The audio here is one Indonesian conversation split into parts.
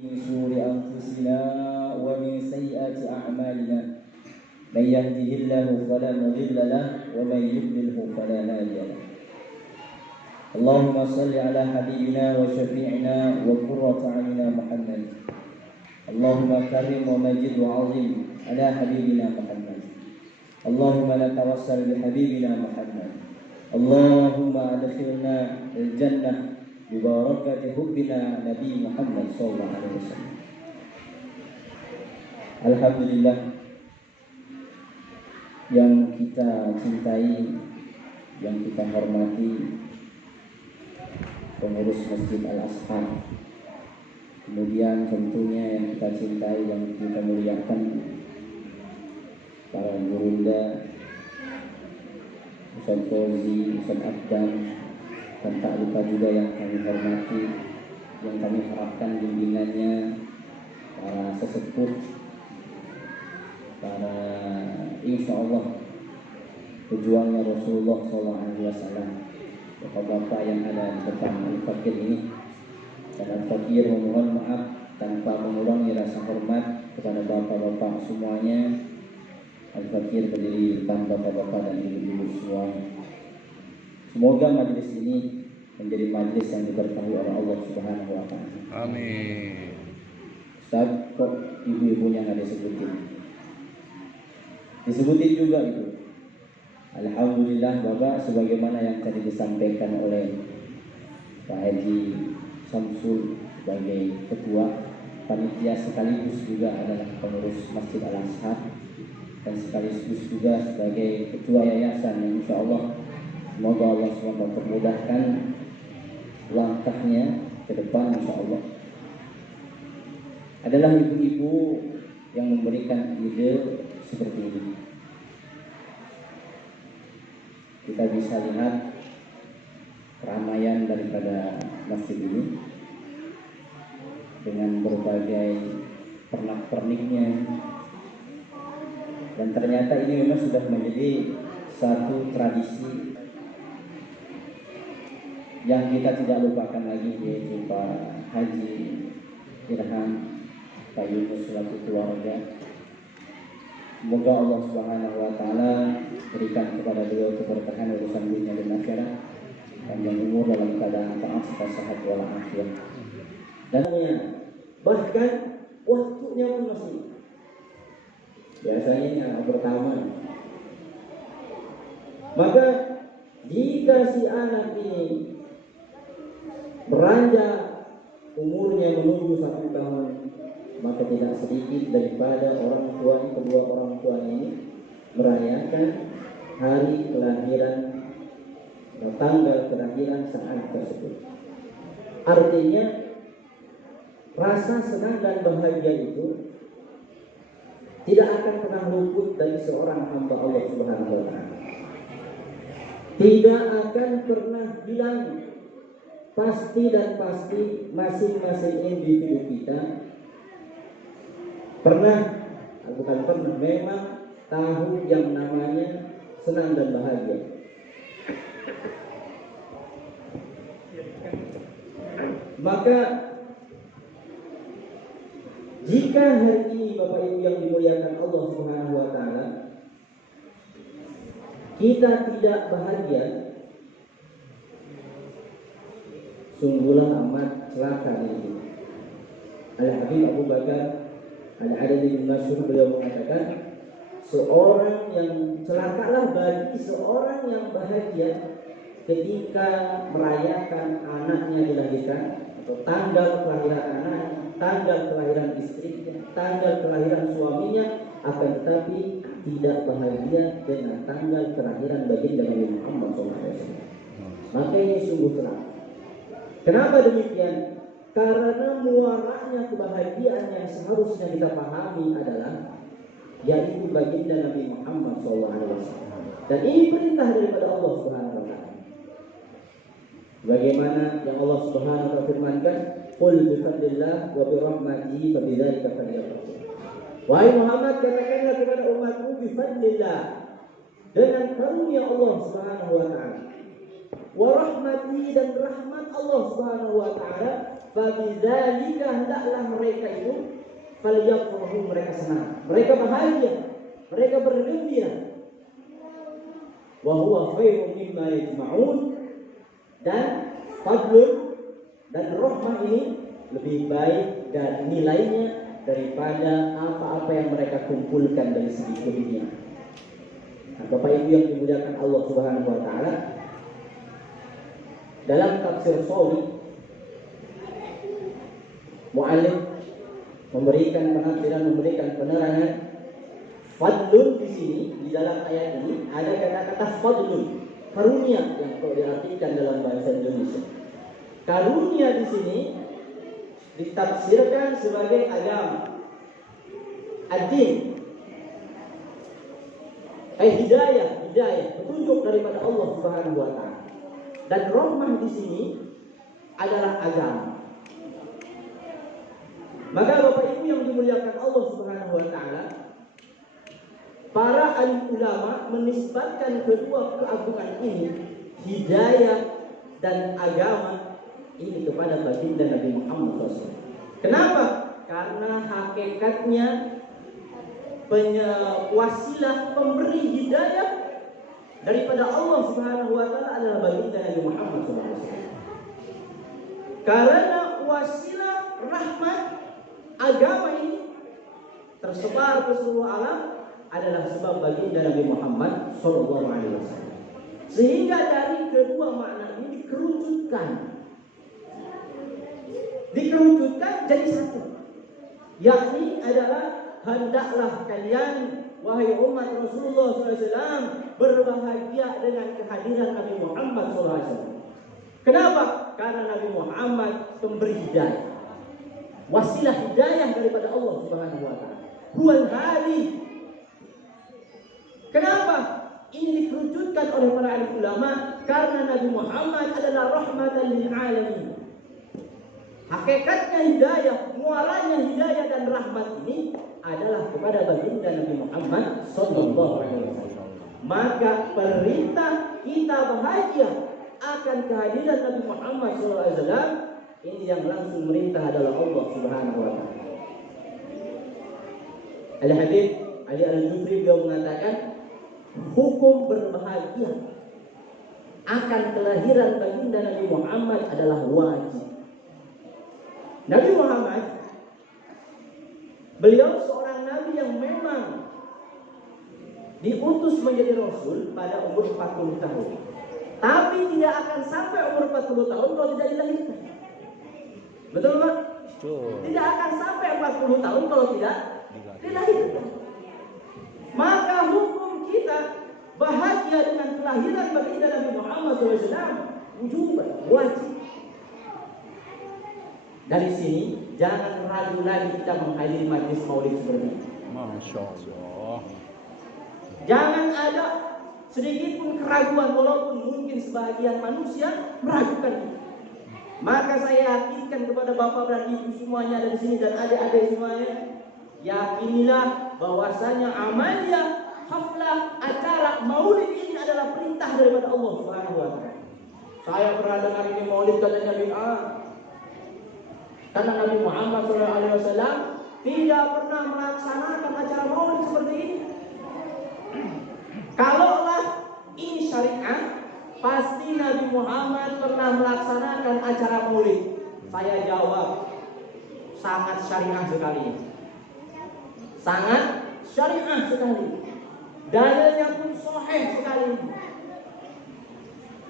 من شرور أنفسنا ومن سيئات أعمالنا من يهده الله فلا مضل له ومن يضلله فلا هادي له. اللهم صل على حبيبنا وشفيعنا وقرة أعيننا محمد. اللهم كرم ومجد وعظم على حبيبنا محمد. اللهم نتوسل بحبيبنا محمد. اللهم أدخلنا الجنة ببركة حبنا Nabi Muhammad SAW. Alhamdulillah, yang kita cintai, yang kita hormati pengurus Masjid Al-Azhar, kemudian tentunya yang kita cintai, yang kita muliakan para gurunda, Ustaz Fauzi, Ustaz Abdan, dan tak lupa juga yang kami hormati, yang kami harapkan bimbingannya, para sesepuh, para insya Allah pejuangnya Rasulullah SAW, bapak-bapak yang ada di depan Al-Fakir ini. Dan Al-Fakir memohon maaf tanpa mengurangi rasa hormat kepada bapak-bapak semuanya. Al-Fakir berdiri di depan bapak-bapak dan ibu-ibu semuanya. Semoga majelis ini menjadi majelis yang diberkahi oleh Allah Subhanahu wa Ta'ala. Amin. Ustaz, kok ibu-ibunya nggak disebutin? Disebutin juga itu. Alhamdulillah Bapak, sebagaimana yang tadi disampaikan oleh Pak Haji Samsul sebagai ketua panitia sekaligus juga adalah pengurus Masjid Al-Azhar dan sekaligus juga sebagai ketua yayasan yang insya Allah semoga Allah SWT mempermudahkan langkahnya ke depan insya Allah. Adalah ibu-ibu yang memberikan ide seperti ini. Kita bisa lihat keramaian daripada masjid ini dengan berbagai pernak-perniknya, dan ternyata ini memang sudah menjadi satu tradisi yang kita tidak lupakan lagi, yaitu Pak Haji Irham, Pak Yunus selaku keluarga. Semoga Allah Subhanahu wa Ta'ala berikan kepada beliau keberkahan urusan dunia dan akhirat, panjang umur dalam keadaan taat serta sehat walafiat. Dan bahkan waktunya pun masih biasanya yang pertama. Maka jika si anak ini beranjak umurnya menuju 1 tahun, maka tidak sedikit daripada orang tua, kedua orang tua ini merayakan hari kelahiran atau tanggal kelahiran saat tersebut. Artinya rasa senang dan bahagia itu tidak akan pernah luput dari seorang hamba Allah Subhanahu wa Ta'ala. Tidak akan pernah hilang. Pasti dan pasti masing-masing individu kita memang tahu yang namanya senang dan bahagia. Maka jika hari ini Bapak Ibu yang dimuliakan Allah Subhanahu wa Ta'ala, kita tidak bahagia, sungguhlah amat celaka ini. Al-Habib Abu Bakar Al-Adadi bin Masyhur beliau mengatakan, seorang yang celakalah bagi seorang yang bahagia ketika merayakan anaknya dilahirkan, atau tanggal kelahiran anaknya, tanggal kelahiran istrinya, tanggal kelahiran suaminya, akan tetapi tidak bahagia dengan tanggal kelahiran baginda Nabi Muhammad SAW. Maka ini sungguh celaka. Kenapa demikian? Karena muaranya kebahagiaan yang seharusnya kita pahami adalah yaitu baginda Nabi Muhammad SAW. Dan ini perintah daripada Allah Subhanahu wa Ta'ala. Bagaimana yang Allah Subhanahu wa Ta'ala firmankan, "Qul bi fadlillah wa bi rahmatihi fa bidzalika falyafrahu." Wahai Muhammad, katakanlah kepada umatku, bi fadlillah, dengan karunia Allah Subhanahu wa Ta'ala, wa rahmatihi, dan rahmat Allah Subhanahu wa Ta'ala, fabidzalika hendaklah mereka itu falyafrahu, mereka senang, mereka bahagia, mereka bergembira. Wa huwa khairun mimma yajma'un, dan fadlun dan rahmah ini lebih baik dan nilainya daripada apa-apa yang mereka kumpulkan dari segi dunia. Nah, Bapak Ibu yang dimuliakan Allah Subhanahu wa taala, dalam tafsir Shawi, mu'allim memberikan penafsiran, memberikan penerangan fadlun di sini, di dalam ayat ini ada kata-kata fadlun, karunia, yang kalau diartikan dalam bahasa Indonesia. Karunia di sini ditafsirkan sebagai agama, ad-din, hidayah, petunjuk daripada Allah Subhanahu wa taala. Dan rahmah di sini adalah agama. Maka Bapak Ibu yang dimuliakan Allah Subhanahu wa taala, para alim ulama menisbatkan kedua keagungan ini, hidayah dan agama, ini kepada baginda Nabi Muhammad SAW. Kenapa? Karena hakikatnya wasilah pemberi hidayah daripada Allah Subhanahu wa taala adalah baginda Nabi Muhammad SAW. Karena wasilah rahmat agama ini tersebar ke seluruh alam adalah sebab baginda Nabi Muhammad SAW. Sehingga dari kedua makna ini dikerucutkan jadi satu, yakni adalah hendaklah kalian wahai umat Rasulullah SAW berbahagia dengan kehadiran Nabi Muhammad SAW. Kenapa? Karena Nabi Muhammad pemberi hidayah, wasilah hidayah daripada Allah Subhanahu wa taala, huwal hadi. Kenapa ini dikerucutkan oleh para alim ulama? Karena Nabi Muhammad adalah rahmatan lil alamin. Hakikatnya hidayah, muaranya hidayah dan rahmat ini adalah kepada baginda Nabi Muhammad sallallahu alaihi wasallam. Maka perintah kita bahagia akan kehadiran Nabi Muhammad sallallahu alaihi wasallam ini yang langsung merintah adalah Allah Subhanahu wa taala. Al-Habib Ali Al-Jufri beliau mengatakan hukum berbahagia akan kelahiran baginda Nabi Muhammad adalah wajib. Nabi Muhammad, beliau seorang nabi yang memang diutus menjadi rasul pada umur 40 tahun. Tapi tidak akan sampai umur 40 tahun kalau tidak dilahirkan. Betul Pak? Tidak akan sampai 40 tahun kalau tidak dilahirkan. Maka hukum kita bahagia dengan kelahiran baginda Nabi Muhammad SAW wajib. Dari sini jangan ragu lagi kita menghadiri majlis maulid seperti ini. Masya Allah. Jangan ada sedikit pun keraguan, walaupun mungkin sebagian manusia meragukan itu. Maka saya yakinkan kepada bapak dan ibu semuanya ada di sini dan adik-adik semuanya, yakinilah bahwasanya amalia haflah acara maulid ini adalah perintah daripada Allah Subhanahu wa taala. Saya pernah dengar ini maulid katanya bid'ah. Karena Nabi Muhammad SAW tidak pernah melaksanakan acara maulid seperti ini. Kalaulah ini syariat, pasti Nabi Muhammad pernah melaksanakan acara maulid. Saya jawab, sangat syariah sekali. Sangat syariah sekali. Dalilnya pun sahih sekali.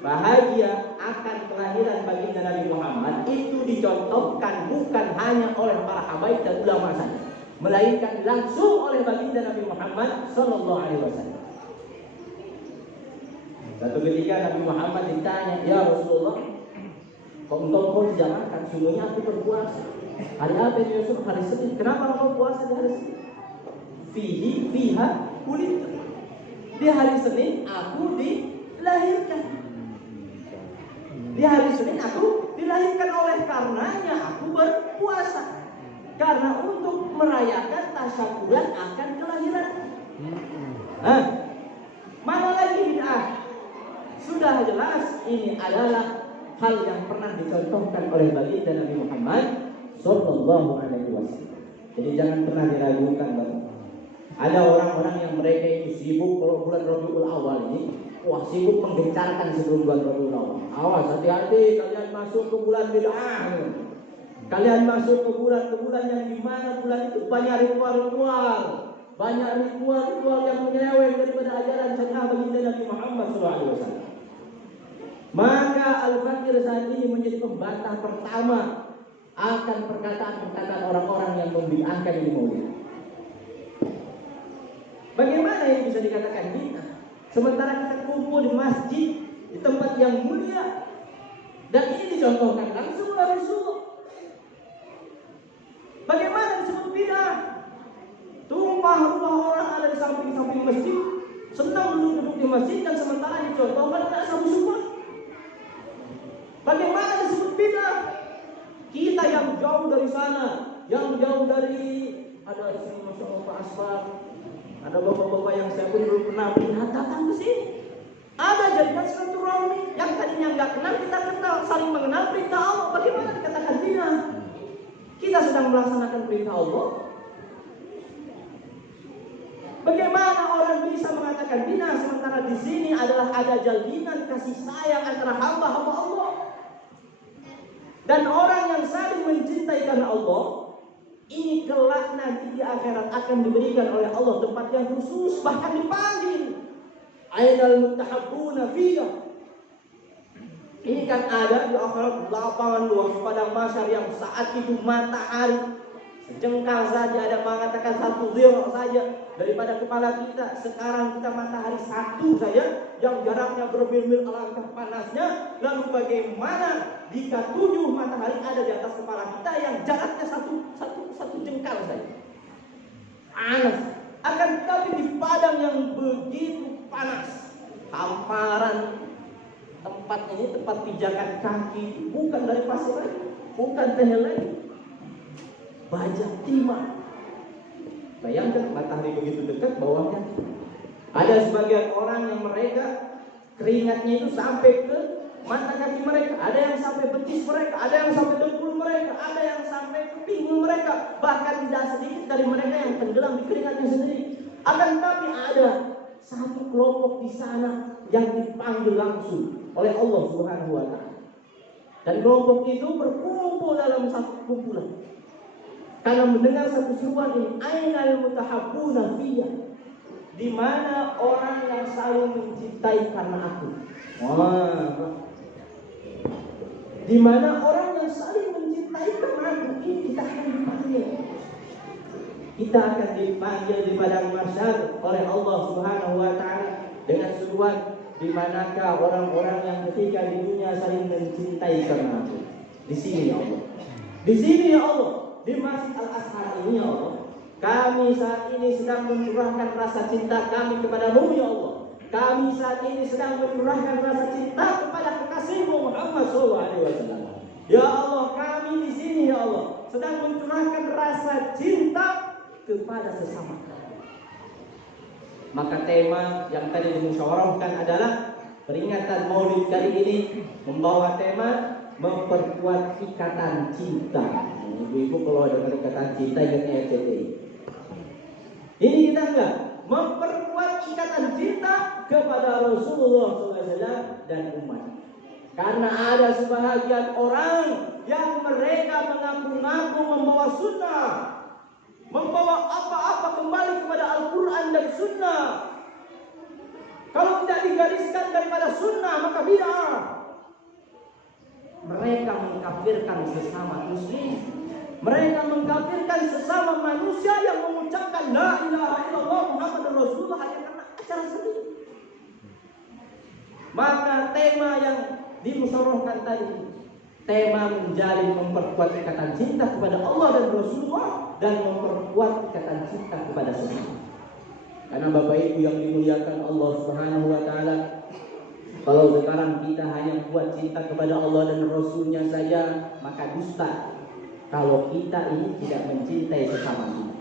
Bahagia akan kelahiran baginda Nabi Muhammad itu dicontohkan bukan hanya oleh para habaib dan ulama saja, melainkan langsung oleh baginda Nabi Muhammad sallallahu alaihi wasallam. Satu ketika Nabi Muhammad ditanya, "Ya Rasulullah, kok engkau tidak makan? Sungguhnya aku berpuasa. Hari apa ini Yusuf? Hari Senin. Kenapa engkau puasa di hari Senin?" Fiha kulit. Di hari Senin aku dilahirkan. Di hari Senin aku dilahirkan, oleh karenanya aku berpuasa. Karena untuk merayakan tasyakuran akan kelahiran. Mana lagi bid'ah? Sudah jelas ini adalah hal yang pernah dicontohkan oleh baginda Nabi Muhammad Sallallahu Alaihi Wasallam. Jadi jangan pernah diragukan, Bapak. Ada orang-orang yang mereka itu sibuk kalau bulan Rabiul Awal ini, wah sibuk menggencarkan sebelum bulan Rabiul Awal. Awas, hati-hati kalian masuk ke bulan bid'ah. Kalian masuk ke bulan yang dimana bulan itu banyak ritual-ritual, banyak ritual yang menyeleweng daripada ajaran syariah baginda Nabi Muhammad SAW. Maka Al-Fakir saat ini menjadi pembantah pertama akan perkataan-perkataan orang-orang yang membid'ahkan ini maulid. Bagaimana yang bisa dikatakan bid'ah? Sementara kita kumpul di masjid, di tempat yang mulia, dan ini dicontohkan langsung oleh Rasulullah. Bagaimana disebut bid'ah? Tumpah ruah orang ada di samping-samping masjid, senang duduk-duduk di masjid, dan sementara dicontohkan oleh Ashabus Suffah. Bagaimana disebut bid'ah? Kita yang jauh dari sana, yang jauh dari, ada sini Masya Allah Pak Asfar, ada bapak-bapak yang saya pun belum pernah melihat datang ke sini. Ada jadikan silaturahmi yang tadinya nggak kenal kita kenal, saling mengenal perintah Allah. Bagaimana dikatakan bid'ah? Kita sedang melaksanakan perintah Allah. Bagaimana orang bisa mengatakan bid'ah sementara di sini adalah ada jalinan kasih sayang antara hamba-hamba Allah. Dan orang yang saling mencintai karena Allah, ini kelak nanti di akhirat akan diberikan oleh Allah tempat yang khusus, bahkan dipanggil ainal muttahabbuna fiyya. Ini kan ada di akhirat lapangan luas padang mahsyar yang saat itu matahari sejengkal saja, ada mengatakan satu dhira saja daripada kepala kita. Sekarang kita matahari satu saja yang jaraknya bermil-mil, alangkah panasnya. Lalu bagaimana jika 7 matahari ada di atas kepala kita yang jaraknya satu jengkal saja? Panas. Akan tetapi di padang yang begitu panas, hamparan tempat ini, tempat pijakan kaki, bukan dari pasir lagi, bukan tehel lagi, baja timah. Bayangkan matahari begitu dekat, bawahnya ada sebagian orang yang mereka keringatnya itu sampai ke mata kaki mereka, ada yang sampai betis mereka, ada yang sampai dengkul mereka, ada yang sampai ke pinggul mereka, bahkan tidak sedikit dari mereka yang tenggelam di keringatnya sendiri. Akan tetapi ada satu kelompok di sana yang dipanggil langsung oleh Allah Subhanahu wa Ta'ala, dan kelompok itu berkumpul dalam satu kumpulan karena mendengar satu seruan ini, ainal mutahabbuna fiyya, di mana orang yang saling mencintai karena aku. Di mana orang yang saling mencintai karena aku, ini kita akan dipanggil. Kita akan dipanggil di padang mahsyar oleh Allah Subhanahu wa Ta'ala dengan seruan, di manakah orang-orang yang ketika di dunia saling mencintai karena aku. Di sini ya Allah. Di sini ya Allah. Di Masjid Al-Azhar ini ya Allah, kami saat ini sedang mencurahkan rasa cinta kami kepada-Mu ya Allah. Kami saat ini sedang mencurahkan rasa cinta kepada kekasih-Mu Muhammad SAW. Ya Allah, kami di sini ya Allah sedang mencurahkan rasa cinta kepada sesama kami. Maka tema yang tadi dimusyawarahkan adalah peringatan Maulid kali ini membawa tema memperkuat ikatan cinta. Ibu-ibu kalau ada ikatan cinta ingat RCTI. Ini kita enggak memperkuat ikatan cinta kepada Rasulullah SAW dan umat. Karena ada sebahagian orang yang mereka mengaku-ngaku membawa sunnah, membawa apa-apa kembali kepada Al-Quran dan sunnah. Kalau tidak digariskan daripada sunnah maka bid'ah. Mereka mengkafirkan sesama muslim. Mereka mengkafirkan sesama manusia yang mengucapkan la ilaha illallah Muhammadur Rasulullah hanya karena acara sendiri. Maka tema yang dimusyawarahkan tadi, tema menjalin memperkuat ikatan cinta kepada Allah dan Rasulullah, dan memperkuat ikatan cinta kepada sesama. Karena Bapak Ibu yang dimuliakan Allah Subhanahu wa Ta'ala, kalau sekarang kita hanya buat cinta kepada Allah dan Rasulnya saja, maka dusta kalau kita ini tidak mencintai sesama kita.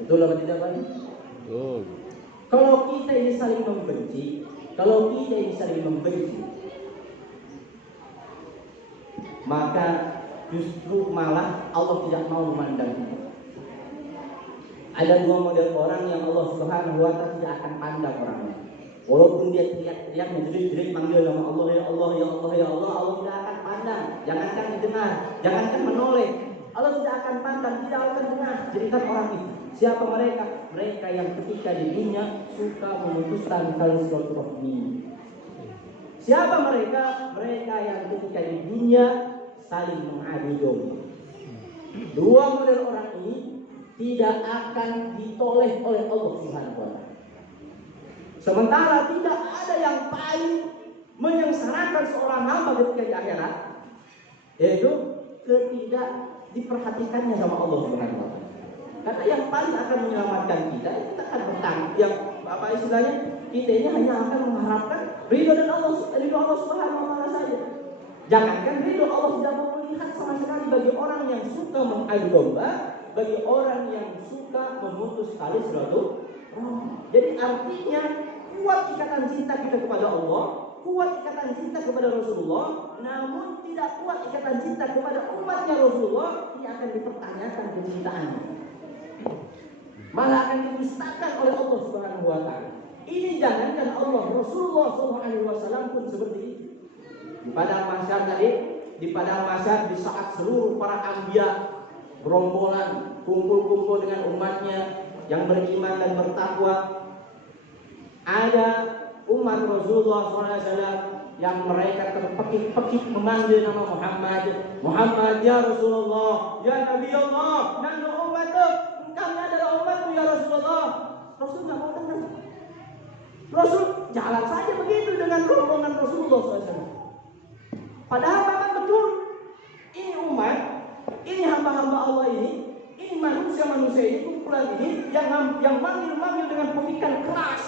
Betul atau tidak, Pak? Betul. Kalau kita ini saling membenci, kalau kita ini saling membenci, maka justru malah Allah tidak mau memandang kita. Ada dua model orang yang Allah Subhanahu wa Ta'ala tidak akan pandang orangnya. Walaupun dia teriak-teriak menjerit-jerit manggil nama Allah, ya Allah, ya Allah, ya Allah, Allah tidak akan pandang. Jangankan didengar, jangankan menoleh, Allah tidak akan pandang, tidak akan dengar jeritan orang itu. Siapa mereka? Mereka yang ketika di dunia suka memutuskan tali silaturahmi. Siapa mereka? Mereka yang ketika di dunia saling mengadu domba. Dua model orang ini tidak akan ditoleh oleh Allah Subhanahu wa Ta'ala. Sementara tidak ada yang paling menyengsarakan seorang hamba ketika di akhirat, yaitu ketidak diperhatikannya sama Allah Subhanahu wa Ta'ala. Karena yang paling akan menyelamatkan kita akan bertanggung. Yang apa istilahnya? Kita ini hanya akan mengharapkan ridho dan Allah Subhanahu wa Ta'ala saja. Jangankan ridho, Allah tidak mau melihat sama sekali bagi orang yang suka mengadu domba, bagi orang yang suka memutus tali silaturahmi. Jadi artinya kuat ikatan cinta kita kepada Allah, kuat ikatan cinta kepada Rasulullah, namun tidak kuat ikatan cinta kepada umatnya Rasulullah, ini akan dipertanyakan kecintaannya. Malah akan didustakan oleh Allah Subhanahu wa Ta'ala. Ini jangankan Allah, Rasulullah SAW pun seperti itu. Di padang mahsyar tadi, di padang mahsyar di saat seluruh para anbiya berombolan kumpul-kumpul dengan umatnya yang beriman dan bertakwa, ada umat Rasulullah SAW yang mereka terpekik-pekik memanggil nama Muhammad. Muhammad, ya Rasulullah, ya Nabi Allah, nahnu ummatuk, kami adalah umatmu ya Rasulullah. Rasul nggak mau dengar. Rasul jalan saja begitu dengan rombongan Rasulullah SAW. Padahal memang betul ini umat, ini hamba-hamba Allah ini manusia-manusia ini, kumpulan ini yang manggil dengan pemikiran keras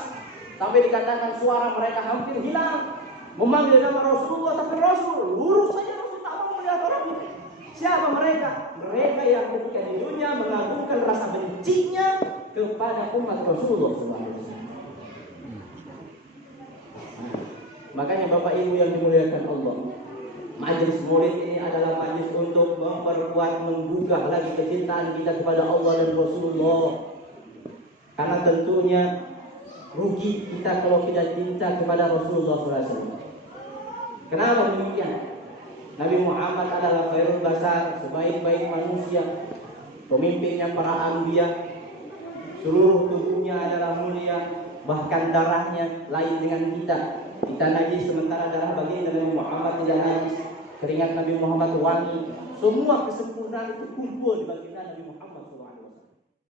sampai dikatakan suara mereka hampir hilang, memanggil nama Rasulullah, tapi Rasul lurus saja, Rasul tak mau melihat orang itu. Siapa mereka? Mereka yang ketika di dunia mengagungkan rasa bencinya kepada umat Rasulullah SAW. Makanya Bapak Ibu yang dimuliakan Allah, Majelis Maulid ini adalah majelis untuk memperkuat, menggugah lagi kecintaan kita kepada Allah dan Rasulullah. Karena tentunya rugi kita kalau tidak cinta kepada Rasulullah SAW. Kenapa demikian? Nabi Muhammad adalah khairul basar, sebaik-baik manusia, pemimpinnya para anbiya. Seluruh tubuhnya adalah mulia, bahkan darahnya lain dengan kita. Kita najis sementara darah baginda Nabi Muhammad tidak najis. Keringat Nabi Muhammad wangi. Semua kesempurnaan itu kumpul di baginda Nabi Muhammad